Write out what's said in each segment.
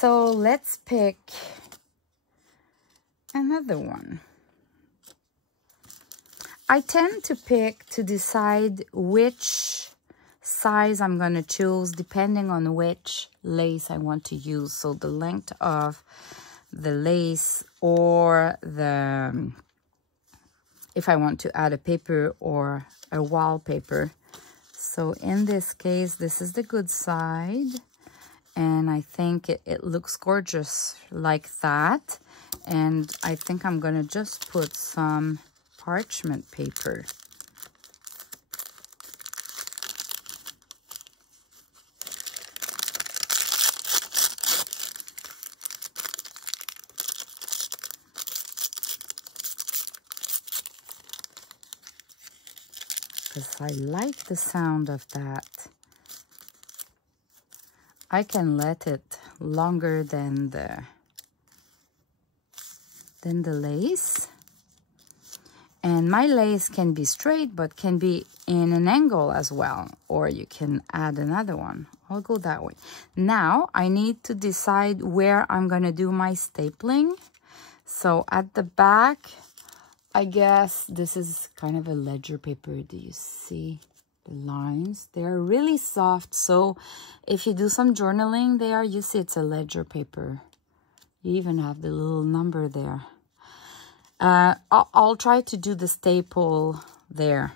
So let's pick another one. I tend to pick to decide which size I'm going to choose depending on which lace I want to use. So the length of the lace, or the if I want to add a paper or a wallpaper. So in this case, this is the good side, and I think it looks gorgeous like that. And I think I'm going to just put some parchment paper. Because I like the sound of that. I can let it longer than the lace. And my lace can be straight, but can be in an angle as well. Or you can add another one. I'll go that way. Now, I need to decide where I'm going to do my stapling. So at the back, I guess this is kind of a ledger paper. Do you see the lines? They're really soft. So if you do some journaling there, you see it's a ledger paper. You even have the little number there. I'll try to do the staple there.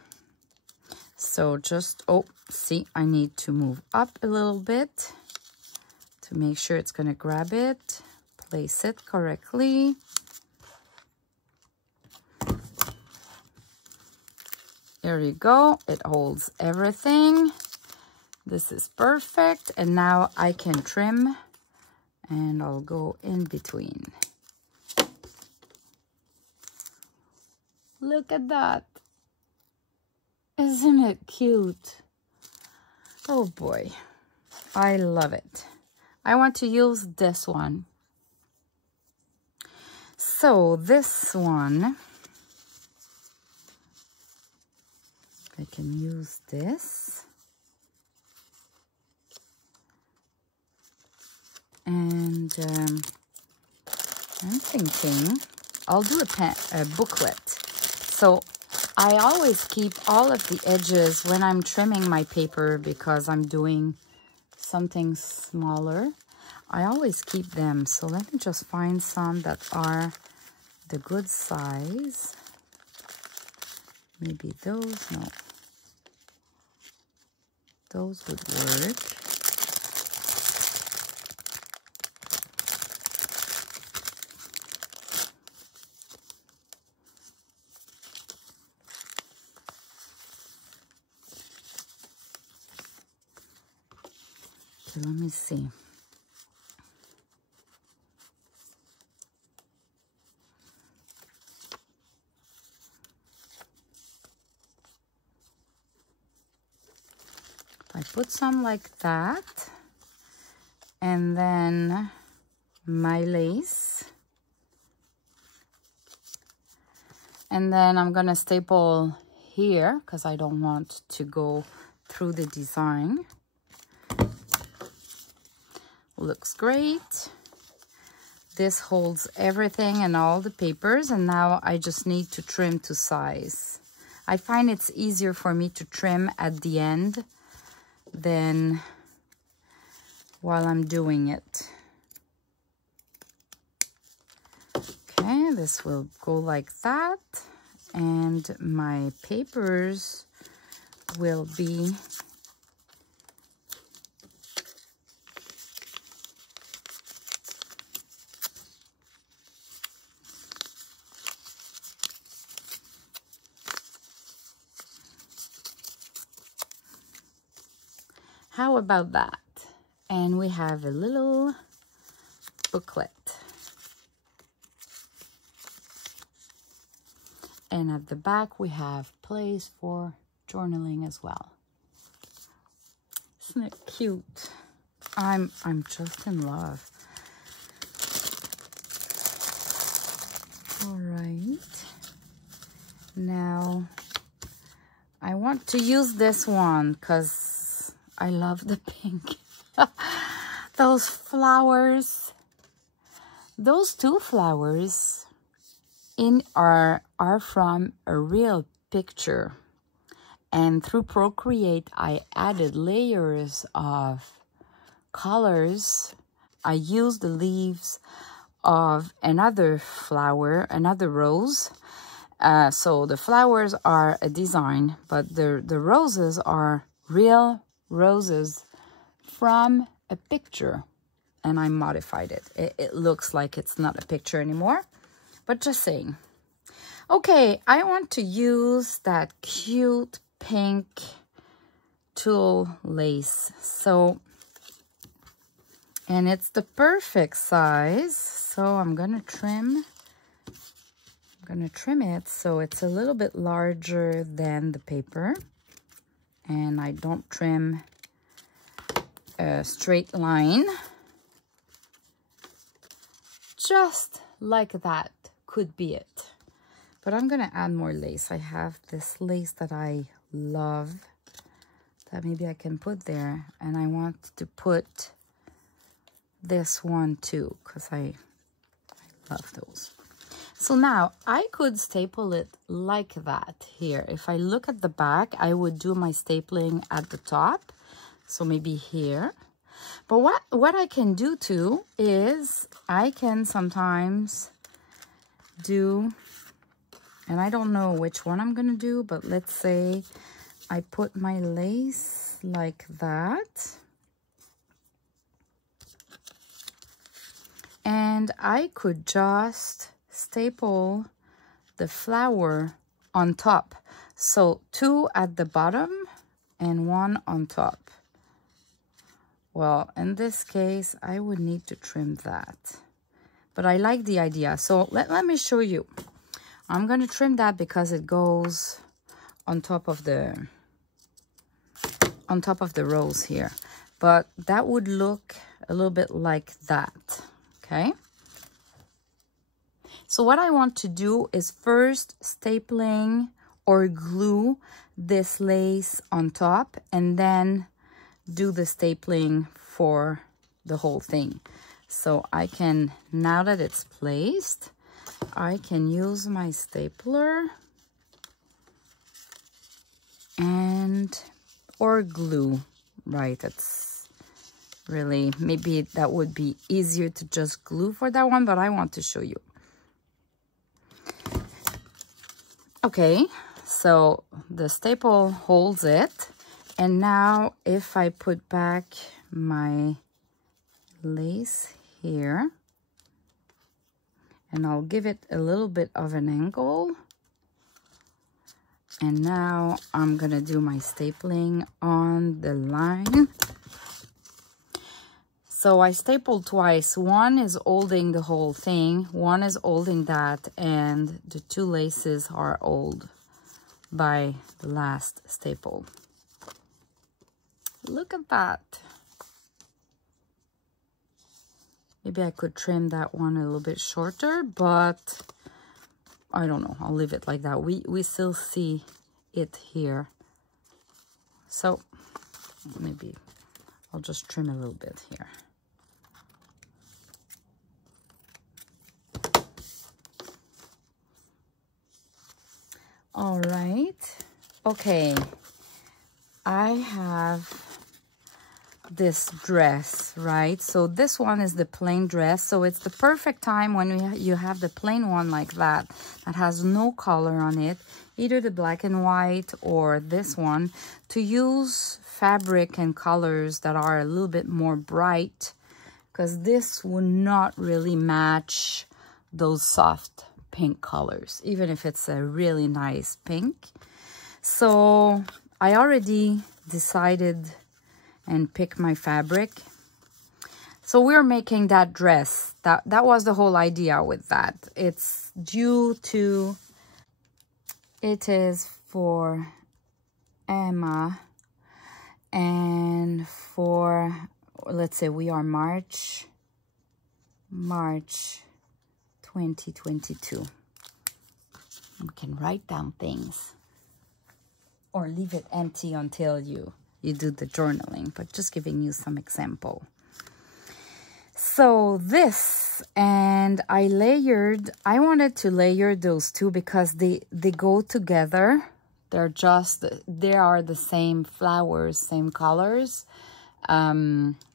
So just, oh, see, I need to move up a little bit to make sure it's going to grab it. Place it correctly. There you go. It holds everything. This is perfect. And now I can trim, and I'll go in between. Look at that. Isn't it cute? Oh boy, I love it. I want to use this one. So this one, I can use this. And I'm thinking I'll do a booklet. So I always keep all of the edges when I'm trimming my paper, because I'm doing something smaller. I always keep them. So let me just find some that are the good size. Maybe those, no. Those would work. Let me see. I put some like that, and then my lace, and then I'm gonna staple here because I don't want to go through the design. Looks great. This holds everything and all the papers, and now I just need to trim to size. I find it's easier for me to trim at the end than while I'm doing it. Okay, this will go like that, and my papers will be how about that? And we have a little booklet. And at the back, we have place for journaling as well. Isn't it cute? I'm just in love. All right. Now, I want to use this one because I love the pink. Those flowers, Those two flowers are from a real picture. And through Procreate, I added layers of colors. I used the leaves of another flower, another rose. So the flowers are a design, but the roses are real roses from a picture. And I modified it. It looks like it's not a picture anymore, but just saying. Okay, I want to use that cute pink tulle lace. So, and it's the perfect size. So I'm gonna trim it so it's a little bit larger than the paper. And I don't trim a straight line. Just like that could be it. But I'm gonna add more lace. I have this lace that I love that maybe I can put there. And I want to put this one too, because I love those. So now I could staple it like that here. If I look at the back, I would do my stapling at the top. So maybe here. But what I can do too is I can sometimes do, and I don't know which one I'm going to do, but let's say I put my lace like that. And I could just staple the flower on top. So 2 at the bottom and 1 on top. Well, in this case, I would need to trim that. But I like the idea. So let me show you. I'm going to trim that because it goes on top of the rose here. But that would look a little bit like that. Okay. So what I want to do is first stapling or glue this lace on top and then do the stapling for the whole thing. So I can, now that it's placed, I can use my stapler and or glue, right? It's really, maybe that would be easier to just glue for that one, but I want to show you. Okay, so the staple holds it. And now if I put back my lace here, and I'll give it a little bit of an angle. And now I'm gonna do my stapling on the line. So I stapled twice. One is holding the whole thing, one is holding that, and the 2 laces are held by the last staple. Look at that. Maybe I could trim that one a little bit shorter, but I don't know. I'll leave it like that. We still see it here. So maybe I'll just trim a little bit here. All right. Okay. I have this dress, right? So this one is the plain dress. So it's the perfect time when you have the plain one like that has no color on it, either the black and white or this one, to use fabric and colors that are a little bit more bright, because this would not really match those soft pink colors, even if it's a really nice pink. So I already decided and picked my fabric. So we're making that dress. That was the whole idea with that. It's due to, it is for Emma, and for, let's say we are March 2022. We can write down things or leave it empty until you do the journaling, but just giving you some example. So this this, and I wanted to layer those two because they go together. They are the same flowers, same colors,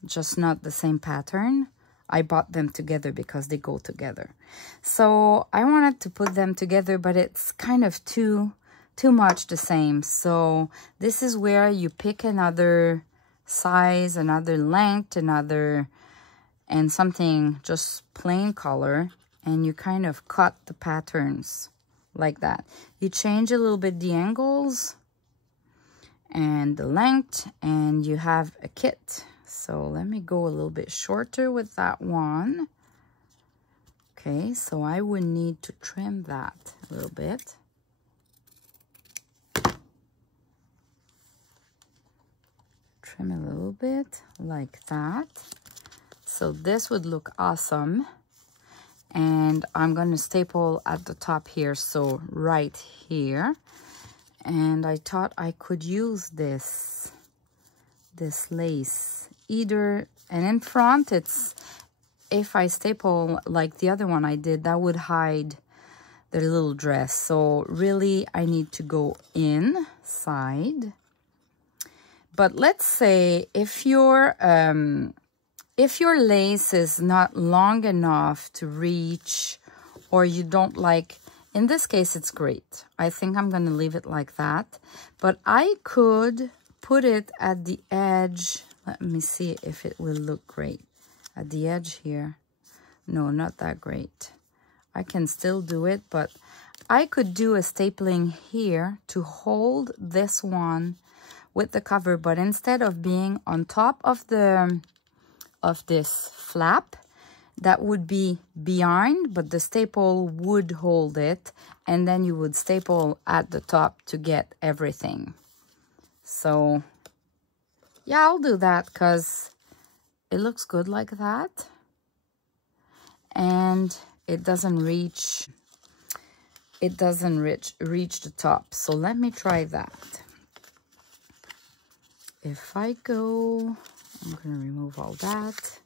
just not the same pattern. I bought them together because they go together. So I wanted to put them together, but it's kind of too much the same. So this is where you pick another size, another length, and something just plain color, and you kind of cut the patterns like that. You change a little bit the angles and the length, and you have a kit. So let me go a little bit shorter with that one. Okay, so I would need to trim that a little bit. Trim a little bit like that. So this would look awesome. And I'm going to staple at the top here, so right here. And I thought I could use this lace either, and in front it's, if I staple like the other one I did, that would hide the little dress. So really I need to go inside. But let's say if your lace is not long enough to reach, or you don't like, in this case it's great. I think I'm going to leave it like that. But I could put it at the edge. Let me see if it will look great. At the edge here. No, not that great. I can still do it, but I could do a stapling here to hold this one with the cover, but instead of being on top of this flap, that would be behind, but the staple would hold it, and then you would staple at the top to get everything. So yeah, I'll do that because it looks good like that, and it doesn't reach the top. So let me try that. If I go, I'm going to remove all that.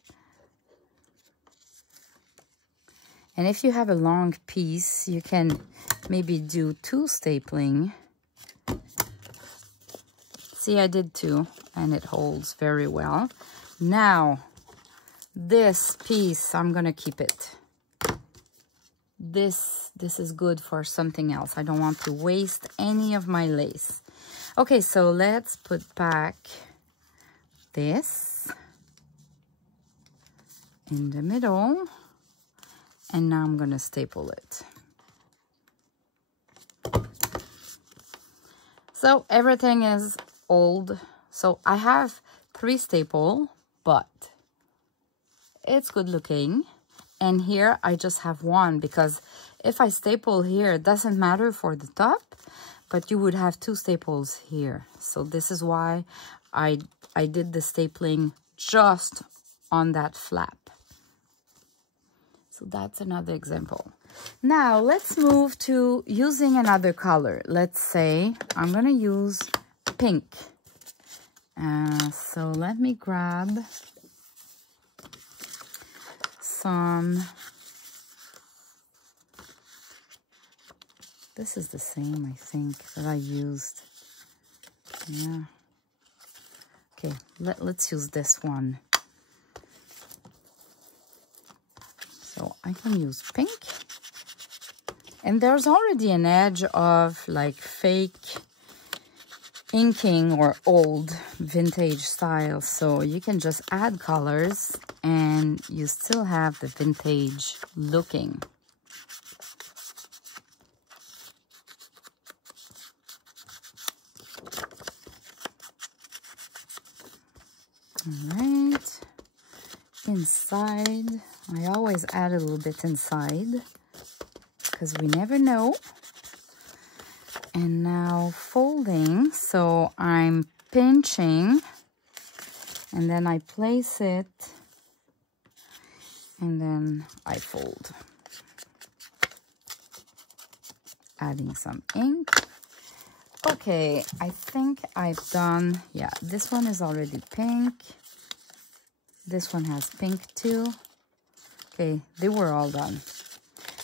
And if you have a long piece, you can maybe do 2 stapling. See, I did 2, and it holds very well. Now, this piece, I'm going to keep it. This is good for something else. I don't want to waste any of my lace. Okay, so let's put back this in the middle, and now I'm gonna staple it. So everything is old. So I have 3 staple, but it's good looking. And here I just have 1, because if I staple here, it doesn't matter for the top, but you would have 2 staples here. So this is why I did the stapling just on that flap. So that's another example. Now let's move to using another color. Let's say I'm going to use pink. So let me grab some. This is the same, I think, that I used. Yeah. Okay, let's use this one. So I can use pink. And there's already an edge of like fake inking or old vintage style. So you can just add colors and you still have the vintage looking. All right, inside, I always add a little bit inside because we never know. And now folding, so I'm pinching and then I place it and then I fold. Adding some ink. Okay, I think I've done, yeah, this one is already pink. This one has pink too. Okay, Okay, they were all done.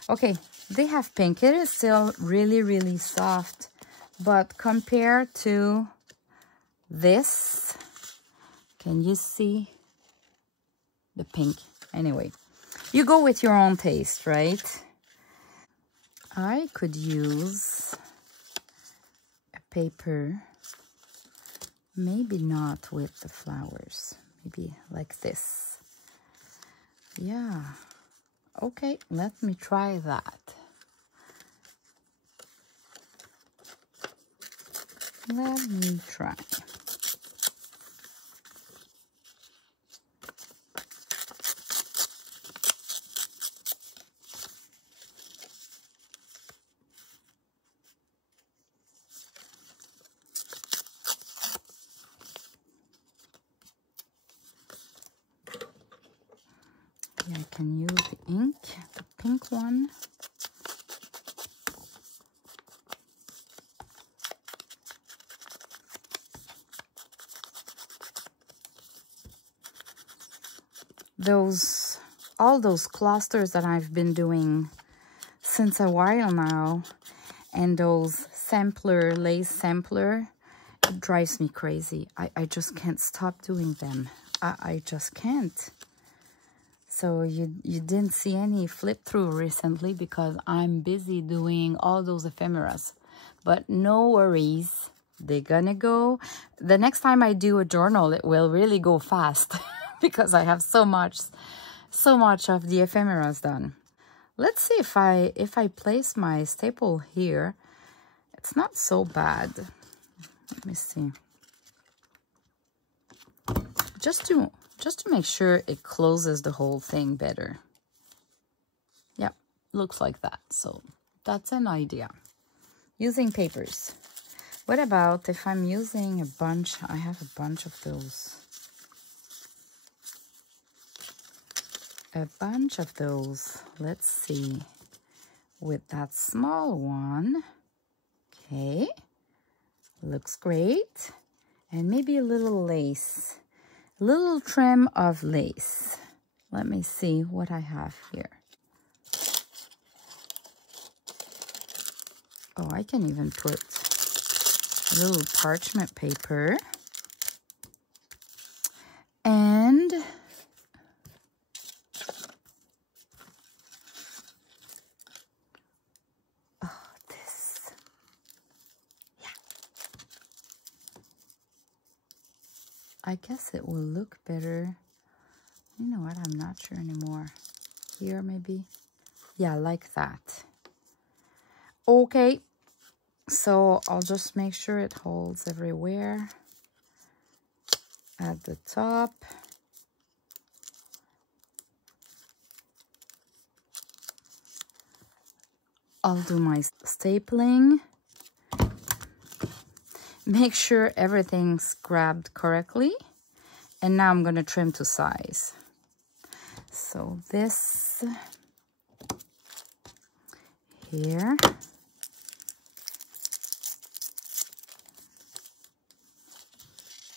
Okay, they have pink. It is still really, really soft, but compared to this, can you see the pink? Anyway, you go with your own taste, right? I could use a paper, maybe not with the flowers, maybe like this. Yeah, okay, let me try that. Let me try. I can use the ink, the pink one. All those clusters that I've been doing since a while now, and those lace sampler, it drives me crazy. I just can't stop doing them. I just can't. So you didn't see any flip through recently because I'm busy doing all those ephemeras. But no worries, they're gonna go. The next time I do a journal, it will really go fast because I have so much of the ephemeras done. Let's see if I place my staple here. It's not so bad. Let me see. Just to make sure it closes the whole thing better. Yeah, looks like that. So that's an idea. Using papers. What about if I'm using a bunch? I have a bunch of those. Let's see. With that small one. Okay. Looks great. And maybe a little lace. Little trim of lace. Let me see what I have here. Oh, I can even put a little parchment paper. And this. Yeah. I guess it will look better. You know what? I'm not sure anymore. Here, maybe. Yeah, like that. Okay. So I'll just make sure it holds everywhere. At the top. I'll do my stapling. Make sure everything's grabbed correctly. And now I'm going to trim to size. So this here.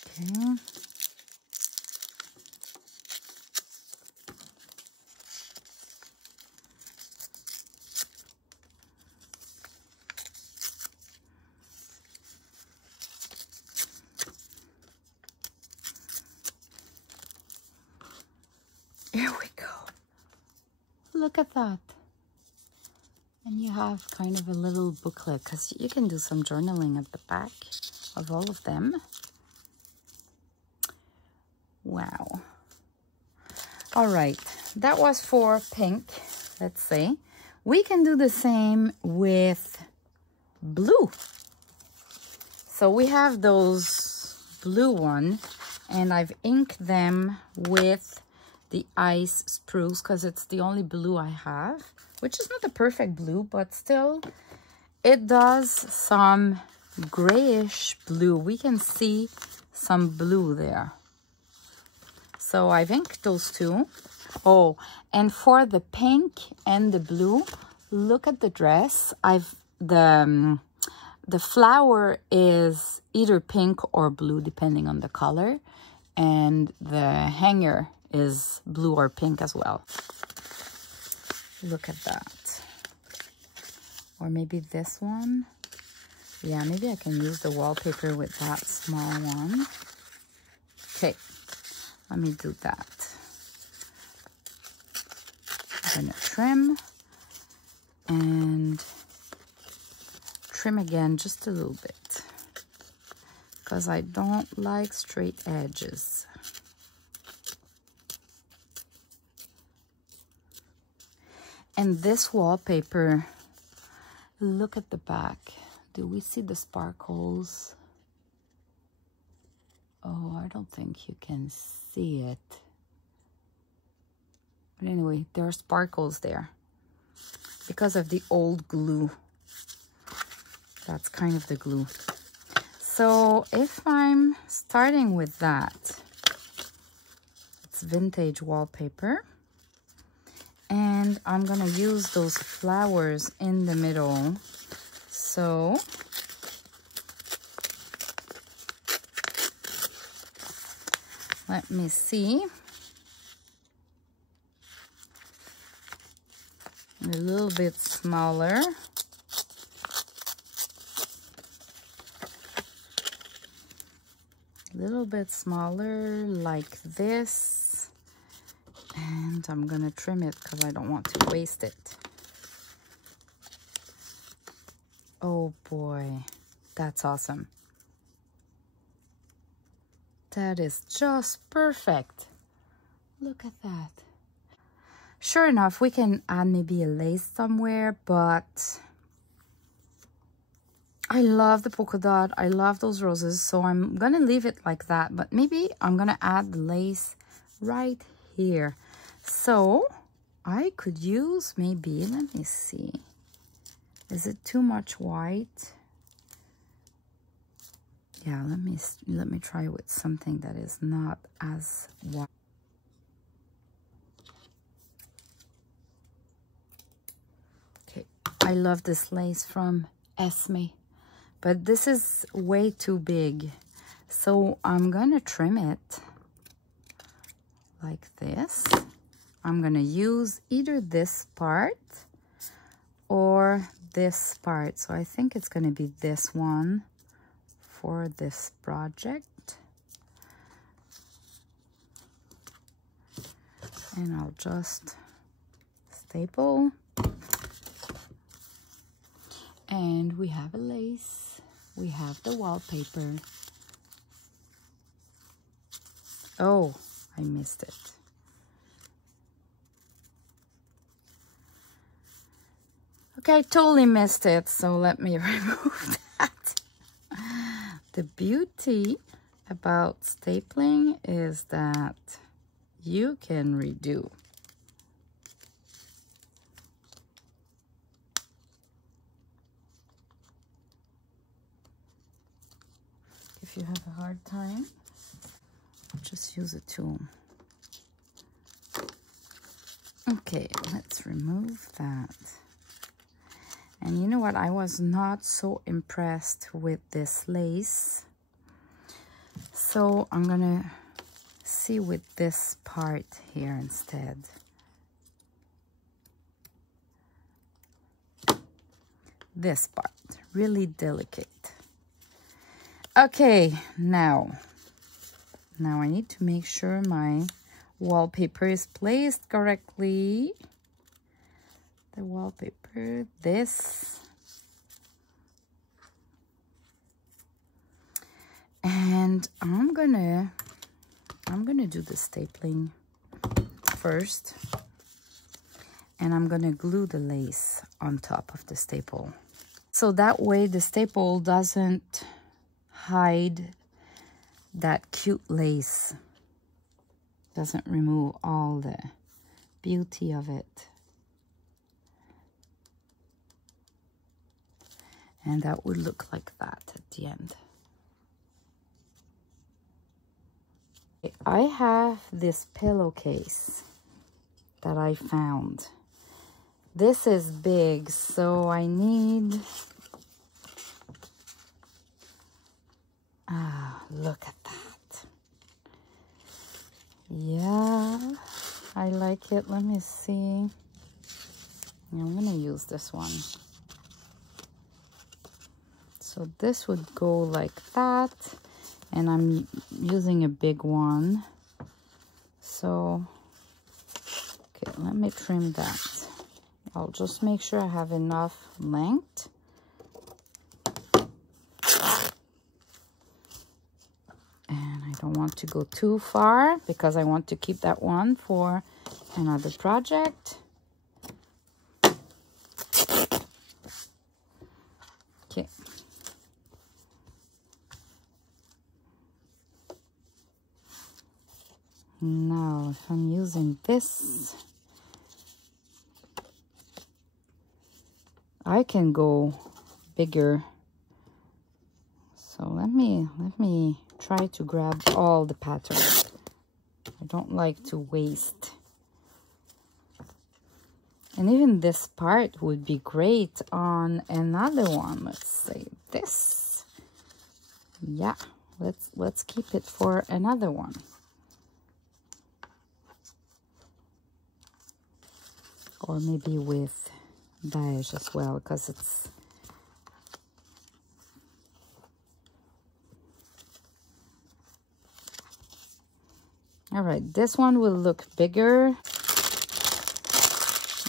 Okay. Here we go. Look at that. And you have kind of a little booklet because you can do some journaling at the back of all of them. Wow. All right. That was for pink, let's say. We can do the same with blue. So we have those blue one, and I've inked them with the ice spruce because it's the only blue I have, which is not the perfect blue, but still it does some grayish blue. We can see some blue there. So I've inked those two. Oh, and for the pink and the blue, look at the dress. The flower is either pink or blue depending on the color, and the hanger is blue or pink as well. Look at that. Or maybe this one. Yeah, maybe I can use the wallpaper with that small one. Okay, let me do that. I'm gonna trim and trim again just a little bit because I don't like straight edges. And this wallpaper, look at the back. Do we see the sparkles? Oh, I don't think you can see it. But anyway, there are sparkles there because of the old glue. That's kind of the glue. So if I'm starting with that, it's vintage wallpaper. And I'm gonna use those flowers in the middle. So let me see. A little bit smaller. A little bit smaller like this. And I'm gonna trim it because I don't want to waste it. Oh boy, that's awesome. That is just perfect. Look at that. Sure enough, we can add maybe a lace somewhere, but I love the polka dot. I love those roses, so I'm gonna leave it like that, but maybe I'm gonna add the lace right here. So I could use maybe, let me see. Is it too much white? Yeah, let me try with something that is not as white. Okay, I love this lace from Esme, but this is way too big. So I'm gonna trim it like this. I'm gonna use either this part or this part. So I think it's gonna be this one for this project. And I'll just staple. And we have a lace. We have the wallpaper. Oh, I missed it. Okay, I totally missed it, so let me remove that. The beauty about stapling is that you can redo. If you have a hard time, just use a tool. Okay, let's remove that. And you know what? I was not so impressed with this lace. So I'm gonna see with this part here instead. This part, really delicate. Okay, now I need to make sure my wallpaper is placed correctly. The wallpaper, this. And I'm gonna do the stapling first. And I'm gonna glue the lace on top of the staple. So that way the staple doesn't hide that cute lace. Doesn't remove all the beauty of it. And that would look like that at the end. I have this pillowcase that I found. This is big, so I need... look at that. Yeah, I like it. Let me see. I'm gonna use this one. So this would go like that, and I'm using a big one. So, okay, let me trim that. I'll just make sure I have enough length. And I don't want to go too far because I want to keep that one for another project. Okay. Now, if I'm using this, I can go bigger. So let me try to grab all the pattern. I don't like to waste. And even this part would be great on another one. Let's say this. Yeah, let's keep it for another one. Or maybe with beige as well, because it's all right. This one will look bigger.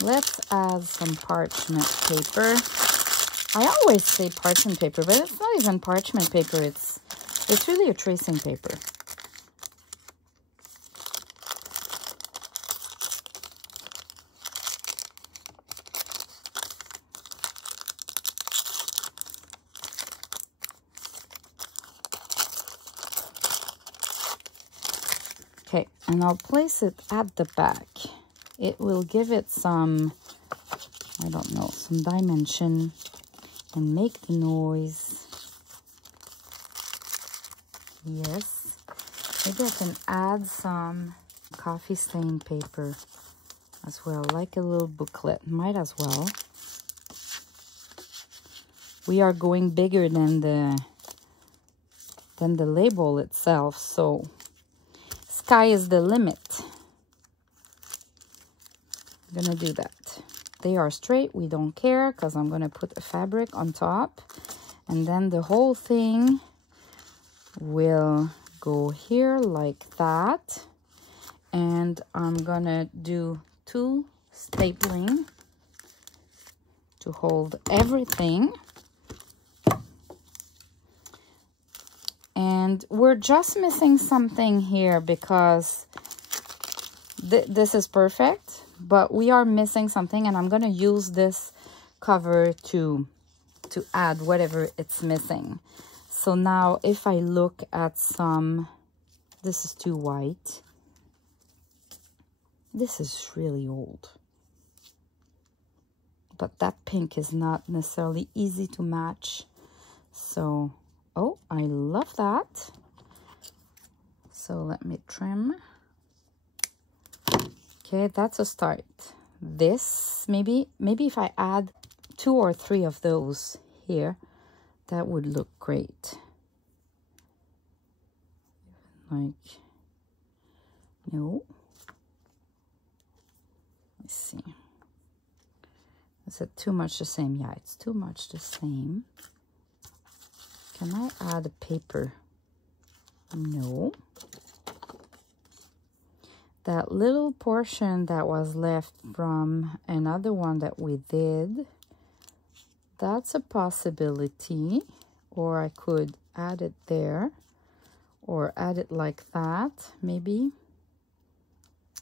Let's add some parchment paper. I always say parchment paper, but it's not even parchment paper. It's really a tracing paper. Okay, and I'll place it at the back. It will give it some, I don't know, some dimension and make the noise. Yes. Maybe I can add some coffee stain paper as well, like a little booklet. Might as well. We are going bigger than the label itself, so sky is the limit. I'm gonna do that. They are straight, we don't care, because I'm gonna put a fabric on top, and then the whole thing will go here like that. And I'm gonna do 2 stapling to hold everything. And we're just missing something here because this is perfect, but we are missing something, and I'm going to use this cover to add whatever it's missing. So now if I look at some, this is too white. This is really old. But that pink is not necessarily easy to match. So, oh, I love that. So let me trim. Okay, that's a start. This, maybe if I add 2 or 3 of those here, that would look great. Like, no. Let's see. Is it too much the same? Yeah, it's too much the same. Can I add a paper? No. That little portion that was left from another one that we did, that's a possibility. Or I could add it there, or add it like that, maybe.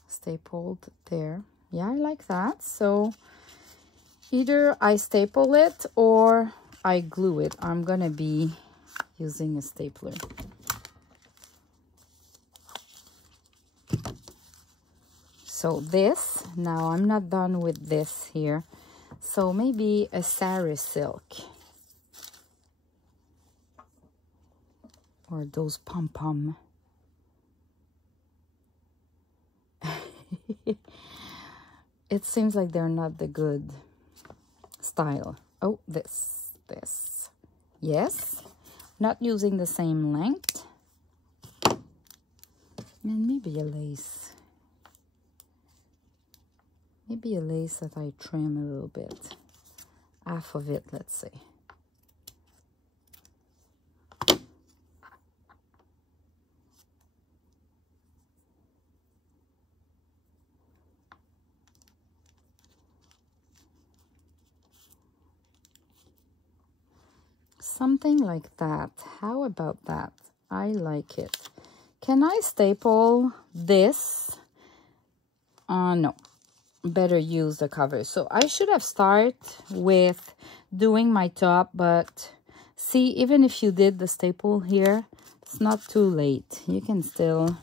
Stapled there. Yeah, I like that. So either I staple it or I glue it. I'm gonna be using a stapler. So this, now I'm not done with this here. So maybe a sari silk. Or those pom-pom. It seems like they're not the good style. Oh, this. Yes. Not using the same length. And maybe a lace. maybe a lace that I trim a little bit. Half of it, let's say. Something like that. How about that? I like it. Can I staple this? No. Better use the cover. So I should have started with doing my top, but see, even if you did the staple here, it's not too late. You can still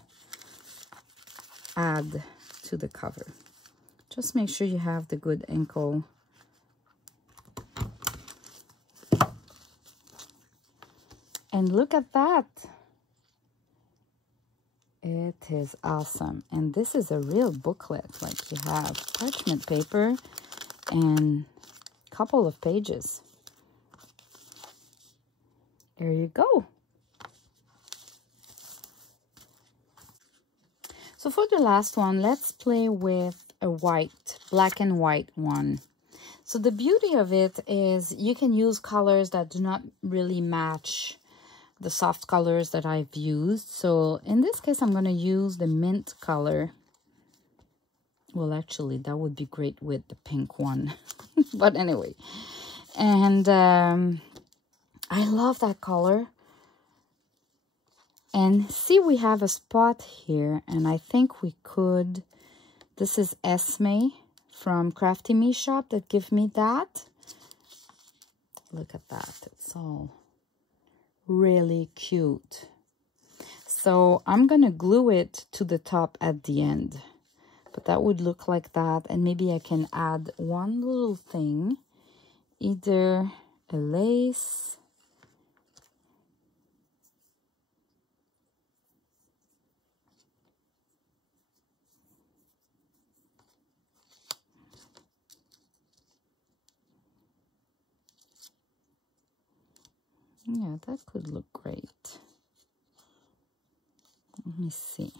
add to the cover. Just make sure you have the good ankle. And look at that. It is awesome. And this is a real booklet. Like, you have parchment paper and a couple of pages. There you go. So for the last one, let's play with a white, black and white one. So the beauty of it is you can use colors that do not really match the soft colors that I've used. So in this case, I'm going to use the mint color. Well, actually, that would be great with the pink one. But anyway. And I love that color. And see, we have a spot here. And I think we could... This is Esme from Crafty Me Shop that give me that. Look at that. It's all really cute. So I'm gonna glue it to the top at the end, but that would look like that. And maybe I can add one little thing, either a lace, yeah, that could look great. Let me see.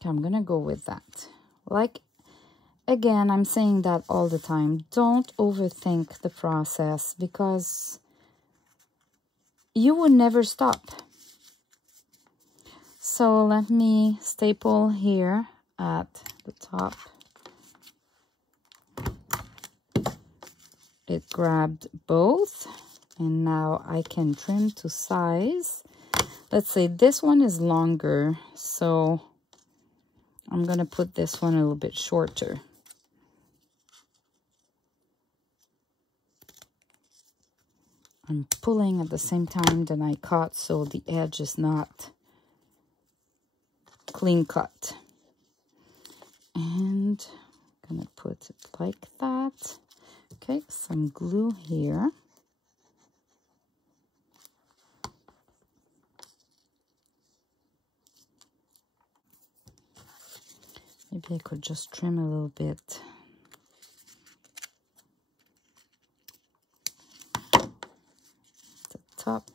Okay, I'm gonna go with that. Like, again, I'm saying that all the time. Don't overthink the process, because you will never stop. So let me staple here at the top. It grabbed both, and now I can trim to size. Let's say this one is longer, so I'm gonna put this one a little bit shorter. I'm pulling at the same time that I cut, so the edge is not clean cut. And I'm gonna put it like that. Okay, some glue here. Maybe I could just trim a little bit. The top.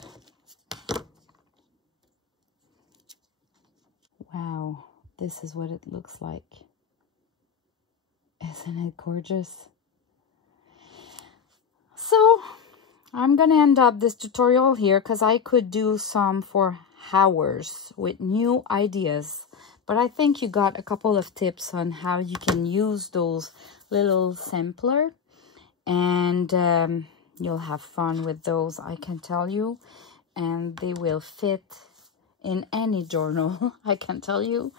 Wow, this is what it looks like. Isn't it gorgeous? So I'm gonna end up this tutorial here, because I could do some for hours with new ideas, but I think you got a couple of tips on how you can use those little sampler, and you'll have fun with those, I can tell you, and they will fit in any journal. I can tell you.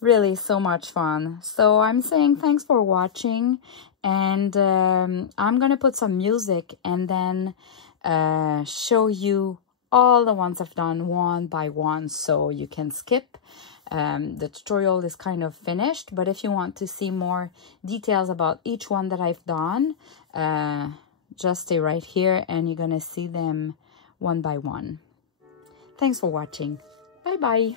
Really so much fun. So I'm saying thanks for watching, and I'm gonna put some music and then show you all the ones I've done one by one, so you can skip. The tutorial is kind of finished, but if you want to see more details about each one that I've done, just stay right here and you're gonna see them one by one. Thanks for watching. Bye bye.